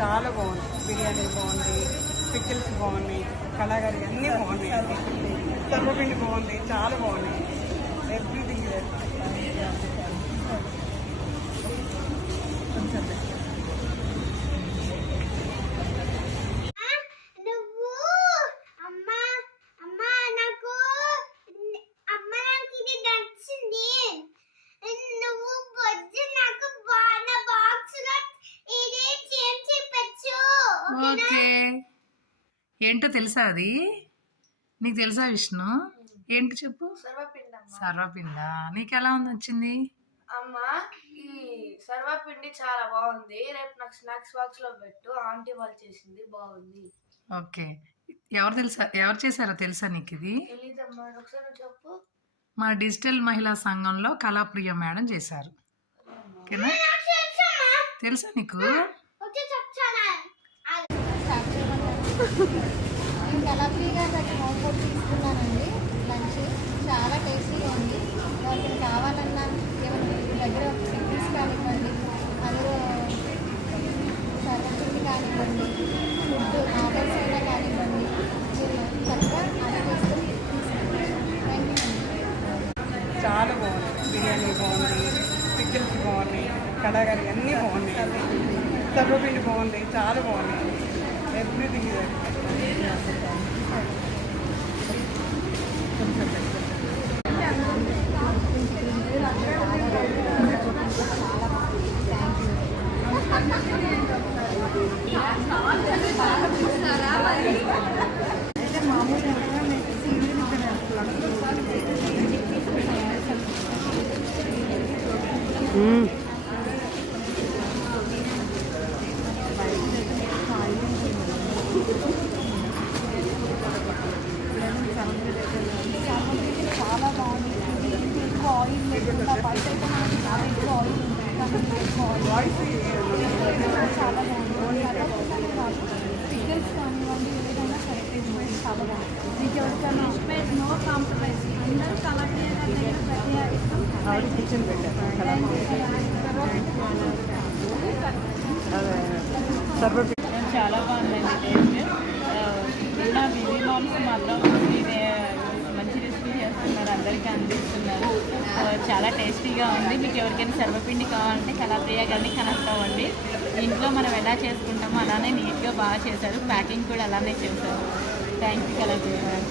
చాలా బాగుంది. బిర్యానీ బాగుంది, పికిల్స్ బాగున్నాయి, కళాకరి అన్నీ బాగున్నాయి. సర్వపిండి బాగుంది, చాలా బాగున్నాయి. ఎవ్రీథింగ్ ఓకే, ఏంటో తెలుసా అది? నీకు తెలుసా విష్ణు? ఏంటి చెప్పు. సర్వపిండ. నీకు ఎలా ఉంది వచ్చింది? అమ్మా, ఈ సర్వపిండి చాలా బాగుంది. రేపు నాకు స్నాక్స్ బాక్స్ లో పెట్టు. ఆంటీ వాళ్ళు చేసింది బాగుంది. ఓకే, ఎవరు చేశారో తెలుసా నీకు ఇది? తెలీదమ్మా, ఒకసారి చెప్పు. మా డిజిటల్ మహిళా సంఘంలో కళాప్రియ మేడం చేశారు. ఓకేనా? తెలుసా నీకు? నేను కళాప్రియగా హోమ్ ఫుడ్ తీసుకున్నానండి. లంచ్ చాలా టేస్టీగా ఉంది. వాళ్ళకి కావాలన్నా ఏమైనా దగ్గర పిక్నిక్స్ కానివ్వండి, అందులో సర్వపిండి కానివ్వండి, ఫుడ్ ఆర్డర్స్ అయినా కానివ్వండి, మీరు చక్కగా ఆర్డర్ చేసుకొని థ్యాంక్ యూ అండి. చాలా బాగుంది. బిర్యానీ బాగుంది, పికిల్స్ బాగున్నాయి, కళాకరి అన్నీ బాగున్నాయి. సర్వపిండి బాగుంది, చాలా బాగున్నాయి. ఎవ్రీథింగ్ చాలా బాగుంది. ఎక్కువ ఆయిల్ లేకుండా బయట అయితే మనకి చాలా ఎక్కువ ఆయిల్ ఉంటుంది, కానీ చాలా బాగుంది. పికిల్స్ కానివ్వండి, ఏదైనా సరే టేస్ట్ చాలా బాగుంది. మీకు ఎవరికైనా నో కాంప్రమైజ్, అందరూ కళాప్రియ దగ్గర ప్రతి కిచెన్ చాలా బాగుందండి టేస్ట్. నా బిజీ మామ్స్ మాత్రం ఇదే మంచి రెసిపీ చేస్తున్నారు, అందరికీ అందిస్తున్నారు. చాలా టేస్టీగా ఉంది. మీకు ఎవరికైనా సర్వపిండి కావాలంటే కళాప్రియ గారిని కనెక్ట్ అవ్వండి. ఇంట్లో మనం ఎలా చేసుకుంటామో అలానే నీట్గా బాగా చేశారు. ప్యాకింగ్ కూడా అలానే చేశారు. థ్యాంక్ యూ కళాప్రియ గారు.